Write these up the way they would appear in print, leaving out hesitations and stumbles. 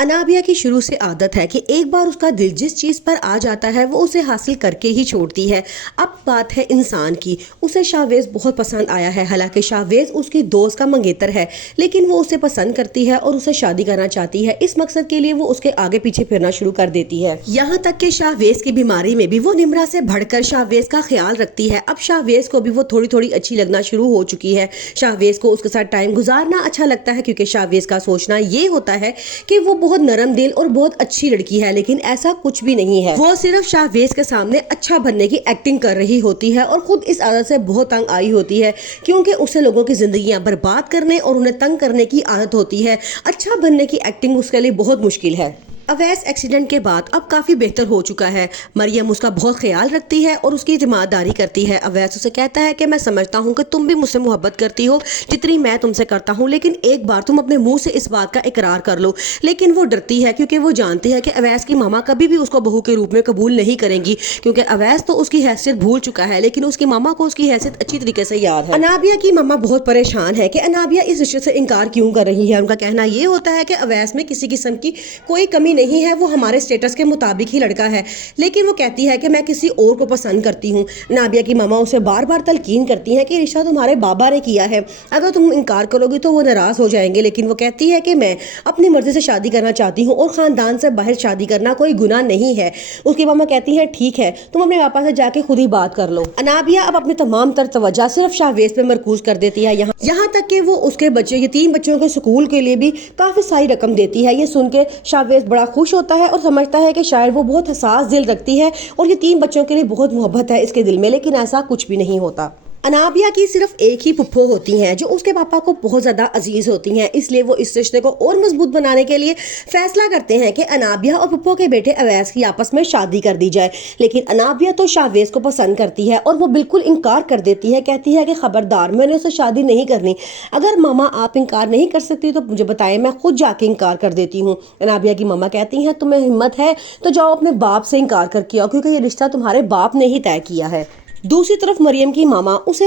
انابیہ کی شروع سے عادت ہے کہ ایک بار اس کا دل جس چیز پر آ جاتا ہے وہ اسے حاصل کر کے ہی چھوڑتی ہے۔ اب بات ہے انسان کی۔ اسے شاویز بہت پسند آیا ہے، حالانکہ شاویز اس کی دوست کا منگیتر ہے، لیکن وہ اسے پسند کرتی ہے اور اسے شادی کرنا چاہتی ہے۔ اس مقصد کے لیے وہ اس کے آگے پیچھے پھرنا شروع کر دیتی ہے، یہاں تک کہ شاویز کی بیماری میں بھی وہ نمرہ سے بڑھ کر شاویز کا خیال رکھتی ہے۔ اب شاویز کو بھی وہ تھوڑی تھوڑی اچھی لگنا شروع ہو چکی ہے۔ شاویز کو اس کے ساتھ ٹائم گزارنا اچھا لگتا ہے، کیونکہ شاویز کا سوچنا یہ ہوتا ہے کہ وہ بہت نرم دل اور بہت اچھی لڑکی ہے، لیکن ایسا کچھ بھی نہیں ہے۔ وہ صرف شاویز کے سامنے اچھا بننے کی ایکٹنگ کر رہی ہوتی ہے اور خود اس عادت سے بہت تنگ آئی ہوتی ہے، کیونکہ اسے لوگوں کی زندگیاں برباد کرنے اور انہیں تنگ کرنے کی عادت ہوتی ہے۔ اچھا بننے کی ایکٹنگ اس کے لیے بہت مشکل ہے۔ اویس ایکسیڈنٹ کے بعد اب کافی بہتر ہو چکا ہے۔ مریم اس کا بہت خیال رکھتی ہے اور اس کی اعتماد داری کرتی ہے۔ اویس اسے کہتا ہے کہ میں سمجھتا ہوں کہ تم بھی مجھ سے محبت کرتی ہو جتنی میں تم سے کرتا ہوں، لیکن ایک بار تم اپنے منہ سے اس بات کا اقرار کر لو۔ لیکن وہ ڈرتی ہے، کیونکہ وہ جانتی ہے کہ اویس کی ماما کبھی بھی اس کو بہو کے روپ میں قبول نہیں کریں گی، کیونکہ اویس تو اس کی حیثیت بھول چکا ہے، لیکن اس کی ماما کو اس کی حیثیت اچھی طریقے سے یاد ہے۔ انابیہ کی ماما بہت پریشان ہے کہ انابیہ اس رشتے سے انکار کیوں کر رہی ہے۔ ان کا کہنا یہ ہوتا ہے کہ اویس میں کسی قسم کی کوئی کمی نہیں ہے، وہ ہمارے اسٹیٹس کے مطابق ہی لڑکا ہے، لیکن وہ کہتی ہے کہ میں کسی اور کو پسند کرتی ہوں۔ انابیہ کی ماما اسے بار بار تلقین کرتی ہیں کہ رشتہ تمہارے بابا نے کیا ہے، اگر تم انکار کرو گی تو وہ ناراض ہو جائیں گے، لیکن وہ کہتی ہے کہ میں اپنی مرضی سے شادی کرنا چاہتی ہوں اور خاندان سے باہر شادی کرنا کوئی گناہ نہیں ہے۔ اس کی ماما کہتی ہے ٹھیک ہے، تم اپنے پاپا سے جا کے خود ہی بات کر لو۔ انابیہ اب اپنی تمام تر توجہ صرف شاویز پہ مرکوز کر دیتی ہے، یہاں تک کہ وہ اس کے بچے یتیم بچوں کے سکول کے لیے بھی کافی ساری رقم دیتی ہے۔ یہ سن کے شاویز بڑا خوش ہوتا ہے اور سمجھتا ہے کہ شاید وہ بہت حساس دل رکھتی ہے اور یتیم بچوں کے لیے بہت محبت ہے اس کے دل میں، لیکن ایسا کچھ بھی نہیں ہوتا۔ انابیہ کی صرف ایک ہی پھپھو ہوتی ہیں جو اس کے پاپا کو بہت زیادہ عزیز ہوتی ہیں، اس لیے وہ اس رشتے کو اور مضبوط بنانے کے لیے فیصلہ کرتے ہیں کہ انابیہ اور پھپھو کے بیٹے اویس کی آپس میں شادی کر دی جائے۔ لیکن انابیہ تو شاویز کو پسند کرتی ہے اور وہ بالکل انکار کر دیتی ہے، کہتی ہے کہ خبردار، میں نے اسے شادی نہیں کرنی۔ اگر ماما آپ انکار نہیں کر سکتی تو مجھے بتائیں، میں خود جا کے انکار کر دیتی ہوں۔ انابیہ کی ماما کہتی ہیں تمہیں ہمت ہے تو جاؤ اپنے باپ سے انکار کر کے آؤ، کیونکہ یہ رشتہ تمہارے باپ نے ہی طے کیا ہے۔ دوسری طرف مریم کی ماما اسے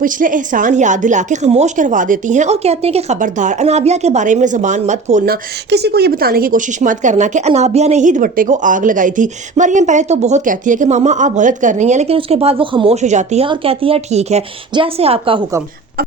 پچھلے احسان یاد دلا کے خاموش کروا دیتی ہیں اور کہتے ہیں کہ خبردار، انابیہ کے بارے میں زبان مت کھولنا، کسی کو یہ بتانے کی کوشش مت کرنا کہ انابیہ نے ہی دوپٹے کو آگ لگائی تھی۔ مریم پہلے تو بہت کہتی ہے کہ ماما آپ غلط کر رہی ہیں، لیکن اس کے بعد وہ خاموش ہو جاتی ہے اور کہتی ہے ٹھیک ہے، جیسے آپ کا حکم۔